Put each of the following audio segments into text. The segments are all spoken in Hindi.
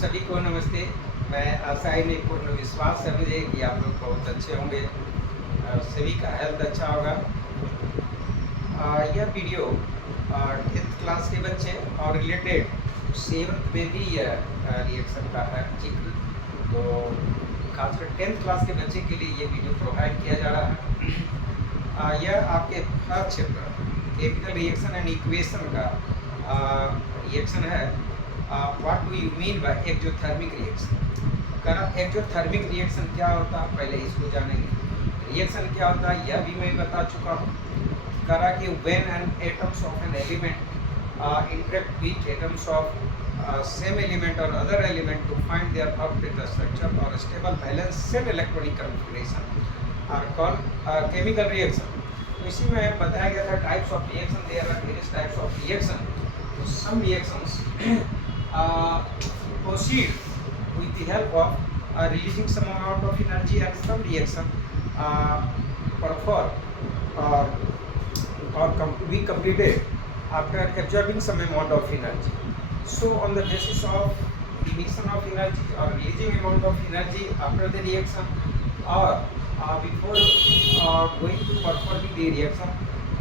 सभी को नमस्ते। मैं आशा ही नहीं पूर्ण विश्वास है मुझे कि आप लोग बहुत अच्छे होंगे और सभी का हेल्थ अच्छा होगा। यह वीडियो 10th क्लास के बच्चे और रिलेटेड 7th में भी यह रिएक्शन का है जिक्र, तो खासकर 10th क्लास के बच्चे के लिए ये वीडियो प्रोवाइड किया जा रहा है। यह आपके first chapter chemical reaction and equation का रिएक्शन है। What do you mean by exothermic reaction. Exothermic reaction क्या होता है पहले इसको जानेंगे। रिएक्शन क्या होता है यह भी मैं बता चुका हूँ। करा कि when an atoms of an element interact with atoms of same element or other element to find their optical structure or stable valence set electronic configuration are called chemical reaction। तो इसी में बताया गया था types of reaction, there are various types of reaction. तो some reactions proceed with the help of releasing some amount of energy and some reaction perform or be completed after absorbing some amount of energy. So on the basis of emission of energy or releasing amount of energy after the reaction or before going to performing the reaction,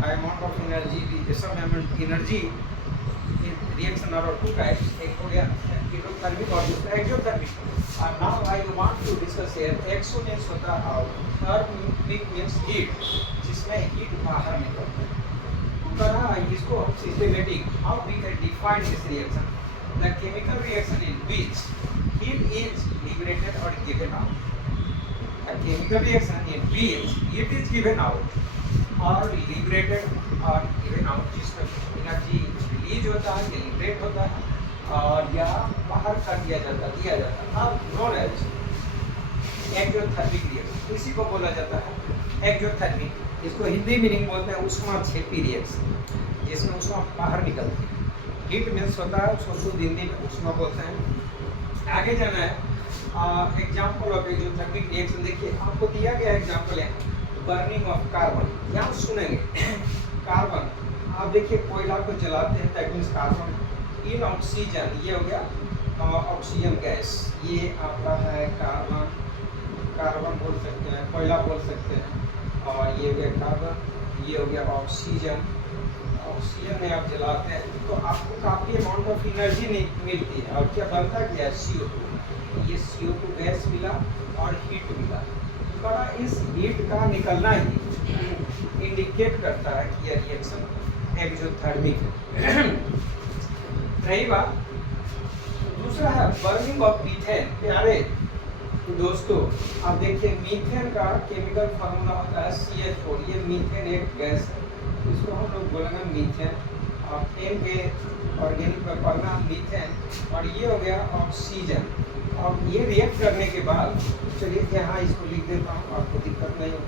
amount of energy, some amount energy in reaction are two types, एक हो गया endothermic और दूसरा exothermic। And now I want to discuss here exo means होता है thermic means heat, जिसमें heat बाहर निकलता है। तरह इसको हम systematic how we can define this reaction, the chemical reaction in which heat is liberated or given out। A chemical reaction in which heat is given out or liberated or given out, जिसमें एनर्जी रिलीज होता है या लिबरेट होता है और या बाहर कर दिया जाता है, अब नोन एज एक्जोथर्मिक रिएक्शन। इसी को बोला जाता है एक्जोथर्मिक। इसको हिंदी मीनिंग बोलते हैं ऊष्माक्षेपी रिएक्शन, जिसमें ऊष्मा बाहर निकलती है। हीट मीन्स होता है उसको शुद्ध हिंदी में ऊष्मा बोलते हैं। आगे जाना है एग्जाम्पल ऑफ एक्जोथर्मिक रिएक्शन। देखिए आपको दिया गया एग्जाम्पल है बर्निंग ऑफ कार्बन। यहाँ सुनेंगे कार्बन, आप देखिए कोयला को जलाते हैं that means carbon in oxygen, ये हो गया ऑक्सीजन गैस, ये आपका है कार्बन, कार्बन बोल सकते हैं, कोयला बोल सकते हैं, और ये हो गया कार्बन, ये हो गया ऑक्सीजन। ऑक्सीजन में आप जलाते हैं तो आपको काफ़ी अमाउंट ऑफ एनर्जी मिलती है और क्या बनता क्या है CO2। ये CO2 गैस मिला और हीट मिला, बड़ा इस हीट का निकलना ही इंडिकेट करता है कि यह रिएक्शन एक्जोथर्मिक है। रही बात दूसरा है बर्निंग ऑफ मीथेन। प्यारे दोस्तों आप देखिए मीथेन का केमिकल फार्मूला होता है CH4। ये मीथेन एक गैस है, इसको हम लोग बोलेंगे मीथेन, और एन के ऑर्गेनिक में पढ़ना मीथेन, और ये हो गया ऑक्सीजन। और ये रिएक्ट करने के बाद चलिए यहाँ इसको लिख देता हूँ, आपको दिक्कत नहीं हो।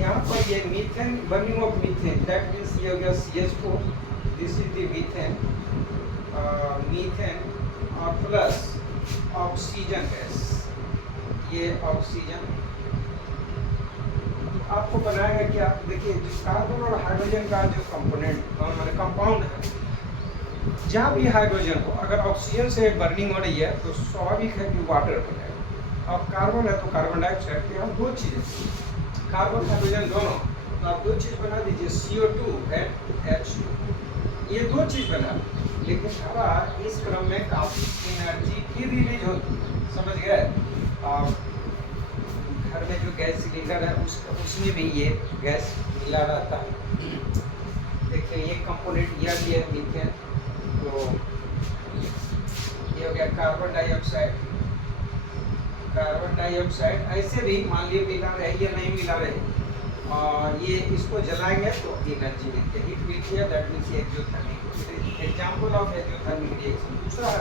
यहाँ पर ये methane, burning of methane that means ये हो गया CH4, this is the methane, methane और प्लस ऑक्सीजन गैस, ये ऑक्सीजन। आपको बनाएगा क्या, देखिए जो कार्बन और हाइड्रोजन का जो कंपोनेंट हमारे कंपाउंड है, जहाँ भी हाइड्रोजन हो, अगर ऑक्सीजन से बर्निंग हो रही है तो स्वाभाविक है कि वाटर बनेगा, और कार्बन है तो कार्बन डाइऑक्साइड के हम दो चीज़ें, कार्बन हाइड्रोजन दोनों, तो आप दो चीज़ बना दीजिए CO2 एंड H2, ये दो चीज़ बना। लेकिन अब इस क्रम में काफ़ी एनर्जी भी रिलीज होती है, समझ गए। घर में जो गैस सिलेंडर है उसमें भी ये गैस मिला रहता है। देखिए ये कंपोनेंट यह भी है मीथेन, तो ये हो गया कार्बन डाइऑक्साइड, कार्बन डाइऑक्साइड ऐसे भी मान लीजिए मिला रहे या नहीं मिला रहे, और ये इसको जलाएंगे तो एनर्जी मिलती है, हीट मिलती है, that means exothermic example of exothermic reaction. दूसरा है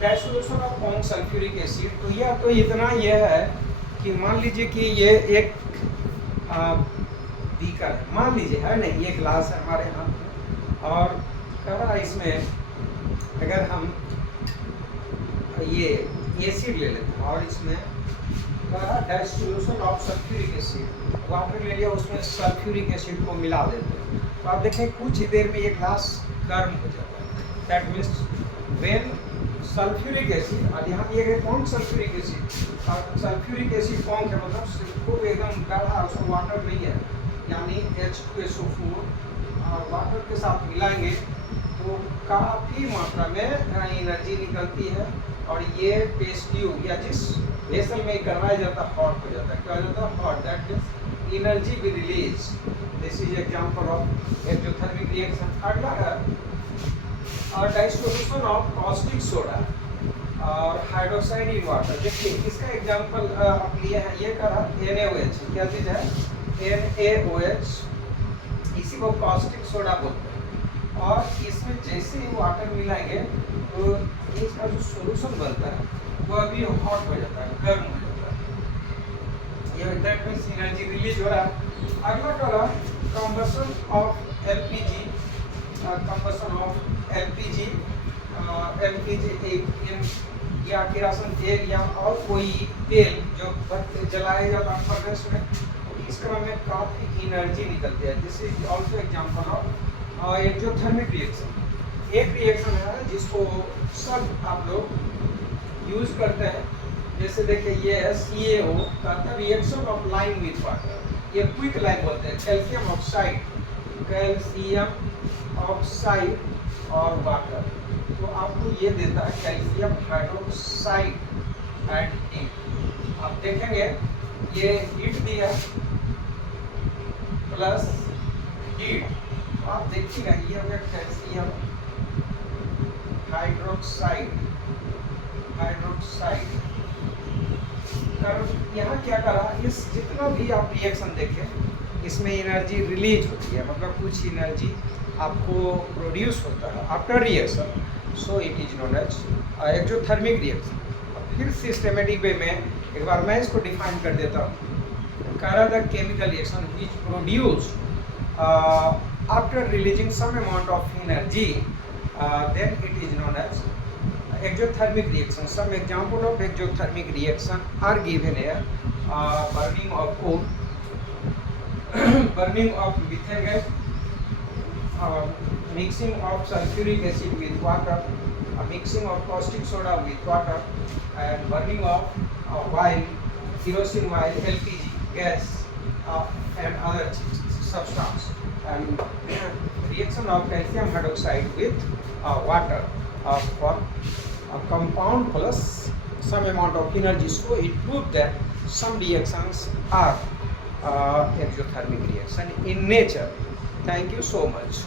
डाइसोल्यूशन ऑफ कॉमन सल्फ्यूरिक एसिड। तो यह तो इतना यह है कि मान लीजिए कि ये एक बीकर है, मान लीजिए है नहीं, ये ग्लास है हमारे यहाँ, और कह इसमें अगर हम ये एसिड ले लेते हैं और इसमें डाइसोल्यूशन ऑफ सल्फ्यूरिक एसिड, वाटर ले लिया उसमें सल्फ्यूरिक एसिड को मिला देते हैं, तो आप देखें कुछ ही देर में ये ग्लास गर्म हो जाता है, that means when sulphuric acid, और यहाँ दिए गए कौन सल्फ्यूरिक एसिड, और सल्फ्यूरिक एसिड कौन है मतलब सिर्फ एकदम गाढ़ा, उसमें वाटर नहीं है, यानी H2SO4 और वाटर के साथ मिलाएंगे तो काफ़ी मात्रा में एनर्जी निकलती है, और ये पेस्ट ट्यूब या जिस वेसल में करवाया जाता है हॉट हो जाता है, क्या हो जाता है हॉट, दैट मीन्स एनर्जी भी release. This is example of exothermic reaction. अगला है डाइसोल्यूशन ऑफ कॉस्टिक सोडा और हाइड्रोक्साइड इन वाटर। देखिए इसका एग्जांपल आप लिए हैं, ये करा NaOH, क्या चीज़ है NaOH, इसी को कॉस्टिक सोडा बोलते हैं, और इसमें जैसे ही वाटर मिलाएंगे तो इसका जो सॉल्यूशन बनता है वह भी हॉट हो जाता है, गर्म हो जाता है, ये दैट मीन्स एनर्जी रिलीज हो रहा है। अगला करा combustion of LPG, combustion of LPG, या किरासन तेल या और कोई तेल जो जलाया जाता है फर्नेस में, तो इस क्रम में काफ़ी एनर्जी निकलती है। This is also example of exothermic reaction. एक रिएक्शन है जिसको सब आप लोग यूज करते हैं, जैसे देखिए ये है CaO का reaction of lime with water, ये क्विक लाइम बोलते हैं, कैल्शियम ऑक्साइड और वाटर, तो आपको ये देता है कैल्शियम हाइड्रोक्साइड एंड हीट। आप देखेंगे ये हीट दिया प्लस हीट, आप देखिएगा ये हो गया कैल्शियम हाइड्रोक्साइड। यहाँ क्या करा, इस जितना भी आप रिएक्शन देखें इसमें एनर्जी रिलीज होती है, मतलब कुछ एनर्जी आपको प्रोड्यूस होता है after reaction, so it is known as exothermic reaction. फिर सिस्टेमेटिक वे में एक बार मैं इसको डिफाइन कर देता हूँ। करा the chemical reaction which produce after releasing some amount of energy, then it is known as exothermic reaction. Some example of exothermic reaction are given here. Burning of coal, burning of methane gas, mixing of sulfuric acid with water, mixing of caustic soda with water, and burning of oil, kerosene oil, LPG gas, and other substance, and reaction of calcium hydroxide with water for a compound plus some amount of energy. So it proved that some reactions are exothermic reaction in nature. Thank you so much.